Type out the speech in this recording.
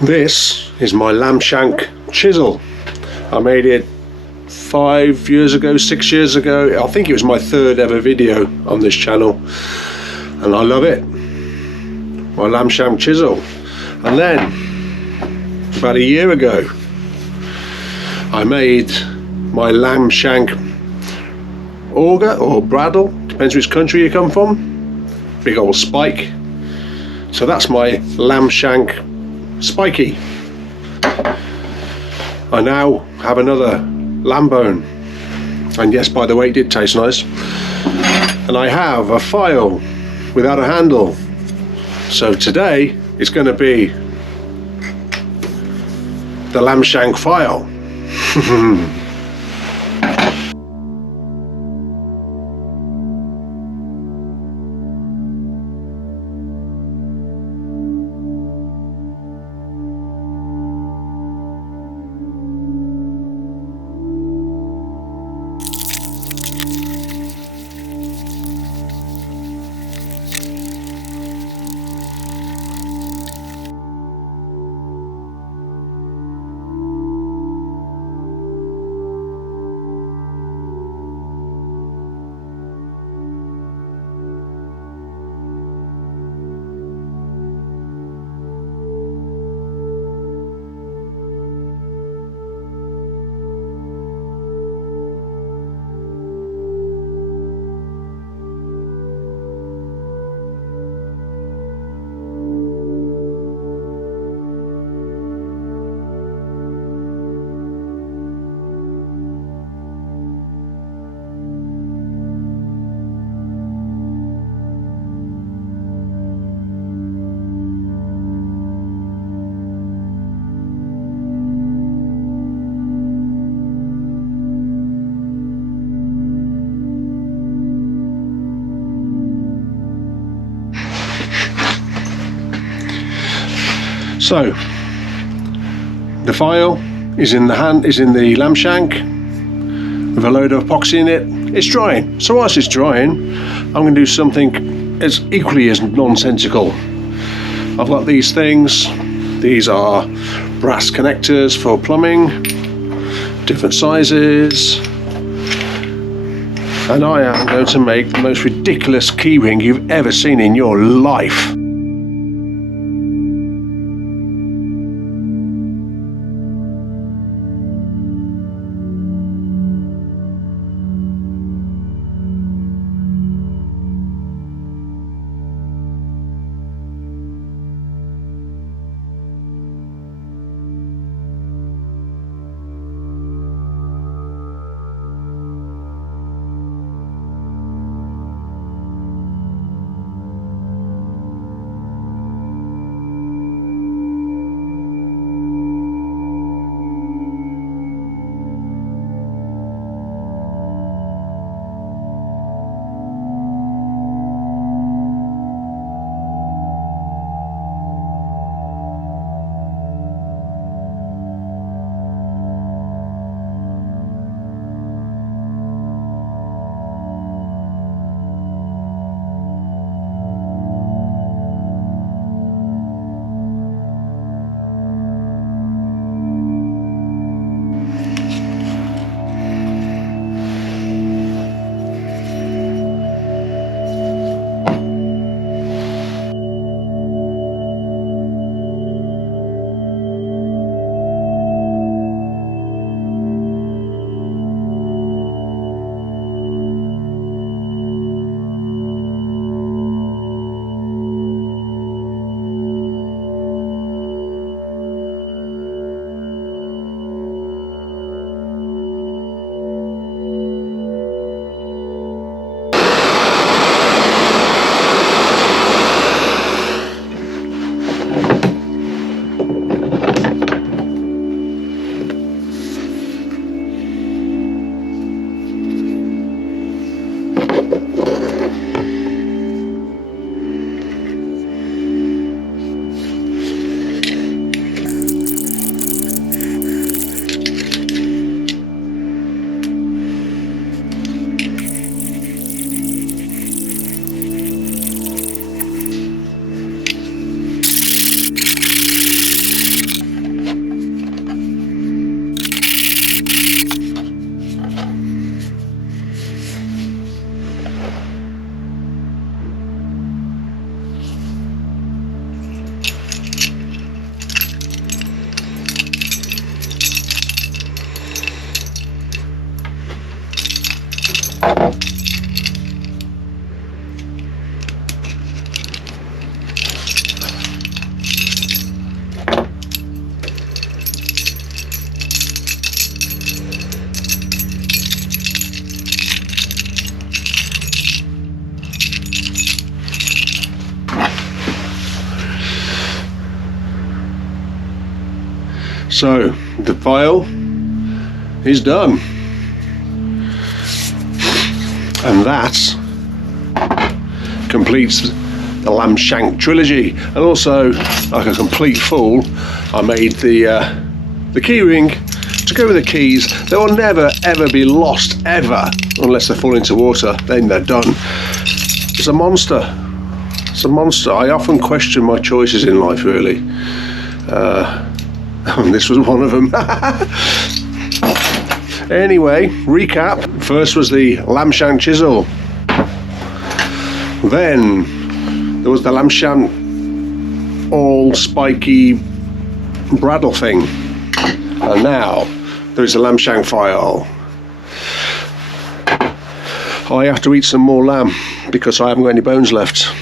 This is my lamb shank chisel. I made it 5 years ago, 6 years ago. I think it was my third ever video on this channel, and I love it. My lamb shank chisel. And then about a year ago I made my lamb shank auger or bradle, depends which country you come from. Big old spike. So that's my lamb shank spiky. I now have another lamb bone, and yes, by the way, it did taste nice. And I have a file without a handle. So today it's going to be the lamb shank file. So the file is in the lamb shank with a load of epoxy in it. It's drying. So whilst it's drying, I'm going to do something as equally as nonsensical. I've got these things. These are brass connectors for plumbing, different sizes, and I am going to make the most ridiculous keyring you've ever seen in your life. So the file is done, and that completes the lamb shank trilogy. And also, like a complete fool, I made the key ring to go with the keys. They will never ever be lost, ever, unless they fall into water. Then they're done. It's a monster. It's a monster. I often question my choices in life, really. And this was one of them. Anyway, recap. First was the lamb shank chisel. Then there was the lamb shank all spiky bradle thing. And now there is a lamb shank file. I have to eat some more lamb because I haven't got any bones left.